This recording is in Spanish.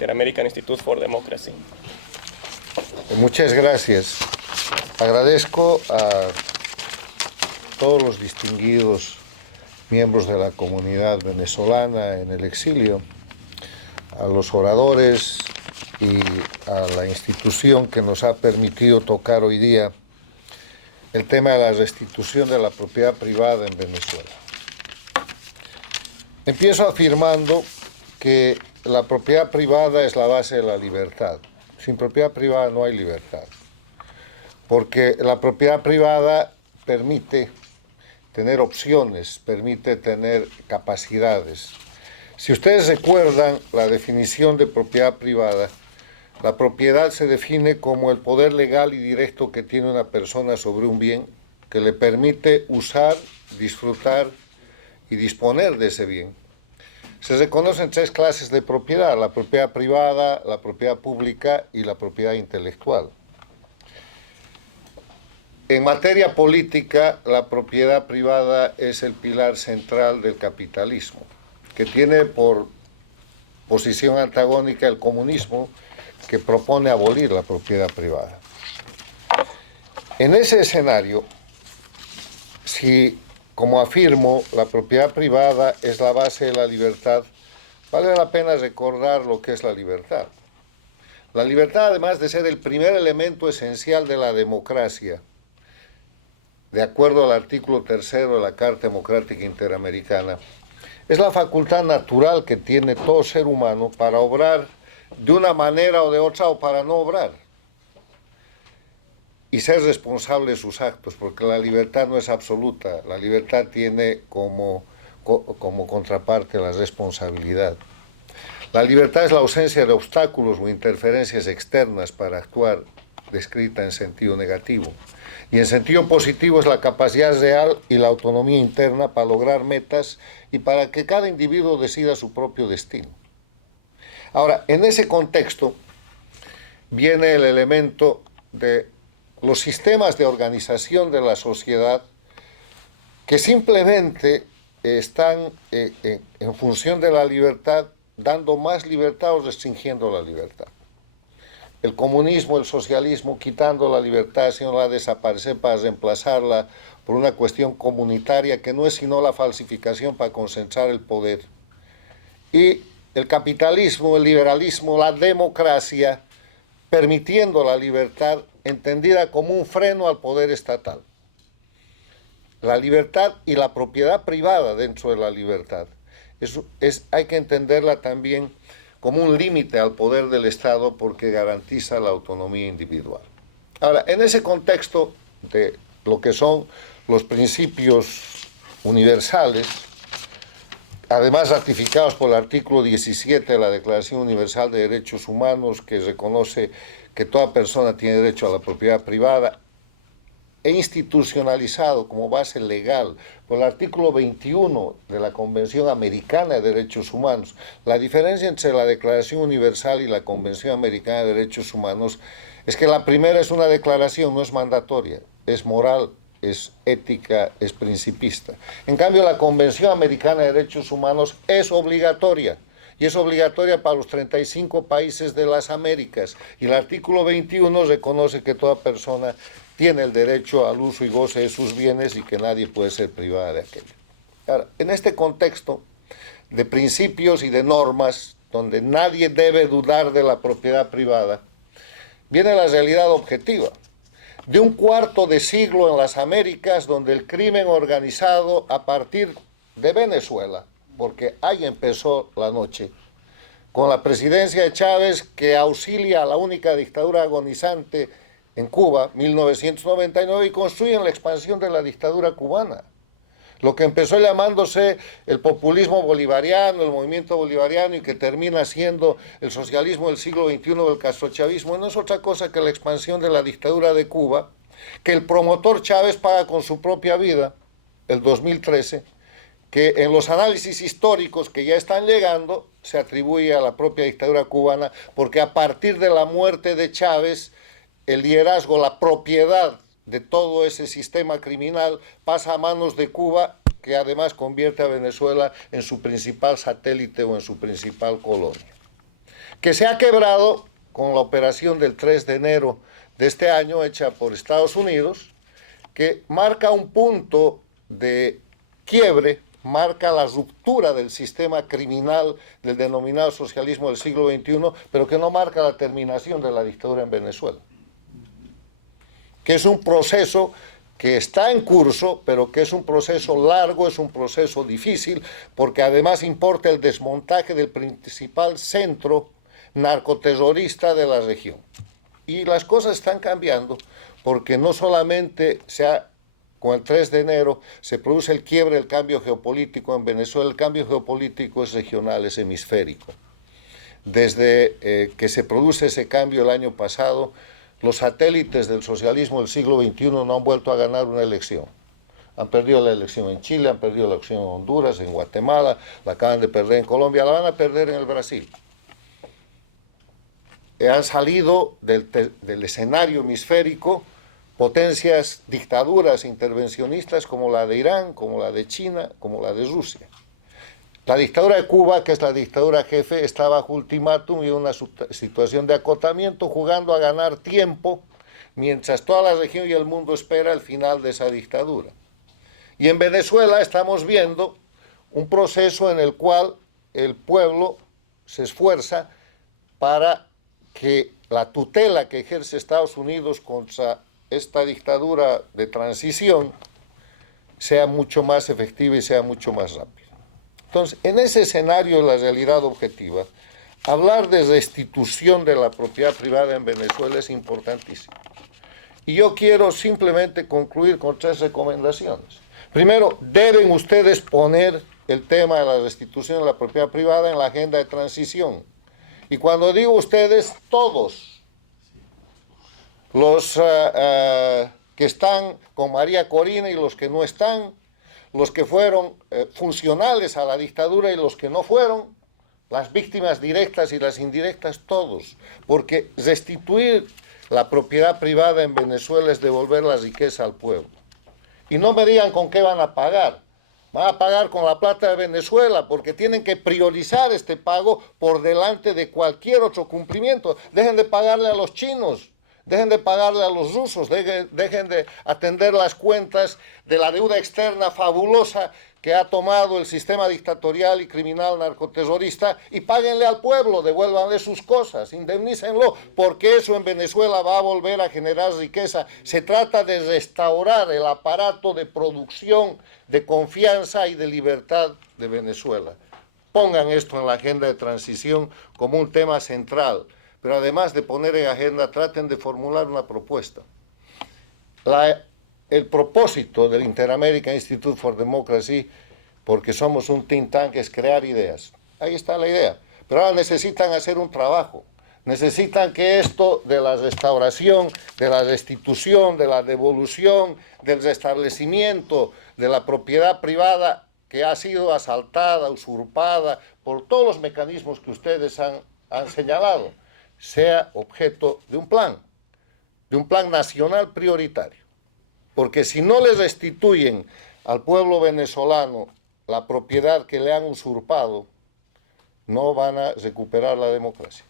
Inter-American Institute for Democracy. Muchas gracias. Agradezco a todos los distinguidos miembros de la comunidad venezolana en el exilio, a los oradores y a la institución que nos ha permitido tocar hoy día el tema de la restitución de la propiedad privada en Venezuela. Empiezo afirmando que la propiedad privada es la base de la libertad. Sin propiedad privada no hay libertad, porque la propiedad privada permite tener opciones, permite tener capacidades. Si ustedes recuerdan la definición de propiedad privada, la propiedad se define como el poder legal y directo que tiene una persona sobre un bien que le permite usar, disfrutar y disponer de ese bien. Se reconocen tres clases de propiedad: la propiedad privada, la propiedad pública y la propiedad intelectual. En materia política, la propiedad privada es el pilar central del capitalismo, que tiene por posición antagónica el comunismo, que propone abolir la propiedad privada. En ese escenario, si, como afirmo, la propiedad privada es la base de la libertad, vale la pena recordar lo que es la libertad. La libertad, además de ser el primer elemento esencial de la democracia, de acuerdo al artículo 3 de la Carta Democrática Interamericana, es la facultad natural que tiene todo ser humano para obrar de una manera o de otra, o para no obrar, y ser responsable de sus actos, porque la libertad no es absoluta. La libertad tiene como contraparte la responsabilidad. La libertad es la ausencia de obstáculos o interferencias externas para actuar, descrita en sentido negativo. Y en sentido positivo es la capacidad real y la autonomía interna para lograr metas y para que cada individuo decida su propio destino. Ahora, en ese contexto viene el elemento de los sistemas de organización de la sociedad que simplemente están en función de la libertad, dando más libertad o restringiendo la libertad. El comunismo, el socialismo, quitando la libertad, haciéndola desaparecer para reemplazarla por una cuestión comunitaria que no es sino la falsificación para concentrar el poder. Y el capitalismo, el liberalismo, la democracia, permitiendo la libertad entendida como un freno al poder estatal. La libertad y la propiedad privada dentro de la libertad hay que entenderla también como un límite al poder del Estado, porque garantiza la autonomía individual. Ahora, en ese contexto de lo que son los principios universales, además ratificados por el artículo 17 de la Declaración Universal de Derechos Humanos, que reconoce que toda persona tiene derecho a la propiedad privada, e institucionalizado como base legal por el artículo 21 de la Convención Americana de Derechos Humanos. La diferencia entre la Declaración Universal y la Convención Americana de Derechos Humanos es que la primera es una declaración, no es mandatoria, es moral, es ética, es principista. En cambio, la Convención Americana de Derechos Humanos es obligatoria, y es obligatoria para los 35 países de las Américas, y el artículo 21 reconoce que toda persona tiene el derecho al uso y goce de sus bienes y que nadie puede ser privada de aquello. Ahora, en este contexto de principios y de normas, donde nadie debe dudar de la propiedad privada, viene la realidad objetiva de un cuarto de siglo en las Américas, donde el crimen organizado, a partir de Venezuela, porque ahí empezó la noche, con la presidencia de Chávez, que auxilia a la única dictadura agonizante en Cuba, 1999, y construyen la expansión de la dictadura cubana. Lo que empezó llamándose el populismo bolivariano, el movimiento bolivariano, y que termina siendo el socialismo del siglo XXI, el castrochavismo, no es otra cosa que la expansión de la dictadura de Cuba, que el promotor Chávez paga con su propia vida, el 2013, que en los análisis históricos que ya están llegando se atribuye a la propia dictadura cubana, porque a partir de la muerte de Chávez, el liderazgo, la propiedad de todo ese sistema criminal pasa a manos de Cuba, que además convierte a Venezuela en su principal satélite o en su principal colonia. que se ha quebrado con la operación del 3 de enero de este año hecha por Estados Unidos, que marca un punto de quiebre, marca la ruptura del sistema criminal del denominado socialismo del siglo XXI, pero que no marca la terminación de la dictadura en Venezuela, que es un proceso que está en curso, pero que es un proceso largo, es un proceso difícil, porque además importa el desmontaje del principal centro narcoterrorista de la región. Y las cosas están cambiando, porque no solamente con el 3 de enero se produce el quiebre del cambio geopolítico en Venezuela, el cambio geopolítico es regional, es hemisférico. Desde que se produce ese cambio el año pasado, los satélites del socialismo del siglo XXI no han vuelto a ganar una elección. Han perdido la elección en Chile, han perdido la elección en Honduras, en Guatemala, la acaban de perder en Colombia, la van a perder en el Brasil. Han salido del escenario hemisférico potencias dictaduras intervencionistas como la de Irán, como la de China, como la de Rusia. La dictadura de Cuba, que es la dictadura jefe, está bajo ultimátum y una situación de acotamiento, jugando a ganar tiempo, mientras toda la región y el mundo espera el final de esa dictadura. Y en Venezuela estamos viendo un proceso en el cual el pueblo se esfuerza para que la tutela que ejerce Estados Unidos contra esta dictadura de transición sea mucho más efectiva y sea mucho más rápida. Entonces, en ese escenario de la realidad objetiva, hablar de restitución de la propiedad privada en Venezuela es importantísimo. Y yo quiero simplemente concluir con 3 recomendaciones. Primero, deben ustedes poner el tema de la restitución de la propiedad privada en la agenda de transición. Y cuando digo ustedes, todos los que están con María Corina y los que no están, los que fueron funcionales a la dictadura y los que no fueron, las víctimas directas y las indirectas, todos. Porque restituir la propiedad privada en Venezuela es devolver la riqueza al pueblo. Y no me digan con qué van a pagar. Van a pagar con la plata de Venezuela, porque tienen que priorizar este pago por delante de cualquier otro cumplimiento. Dejen de pagarle a los chinos, dejen de pagarle a los rusos, dejen de atender las cuentas de la deuda externa fabulosa que ha tomado el sistema dictatorial y criminal narcoterrorista y páguenle al pueblo, devuélvanle sus cosas, indemnícenlo, porque eso en Venezuela va a volver a generar riqueza. Se trata de restaurar el aparato de producción, de confianza y de libertad de Venezuela. Pongan esto en la agenda de transición como un tema central, pero además de poner en agenda, traten de formular una propuesta. El propósito del Inter-American Institute for Democracy, porque somos un think tank, es crear ideas. Ahí está la idea. Pero ahora necesitan hacer un trabajo. Necesitan que esto de la restauración, de la restitución, de la devolución, del restablecimiento de la propiedad privada que ha sido asaltada, usurpada por todos los mecanismos que ustedes han señalado, sea objeto de un plan nacional prioritario. Porque si no les restituyen al pueblo venezolano la propiedad que le han usurpado, no van a recuperar la democracia.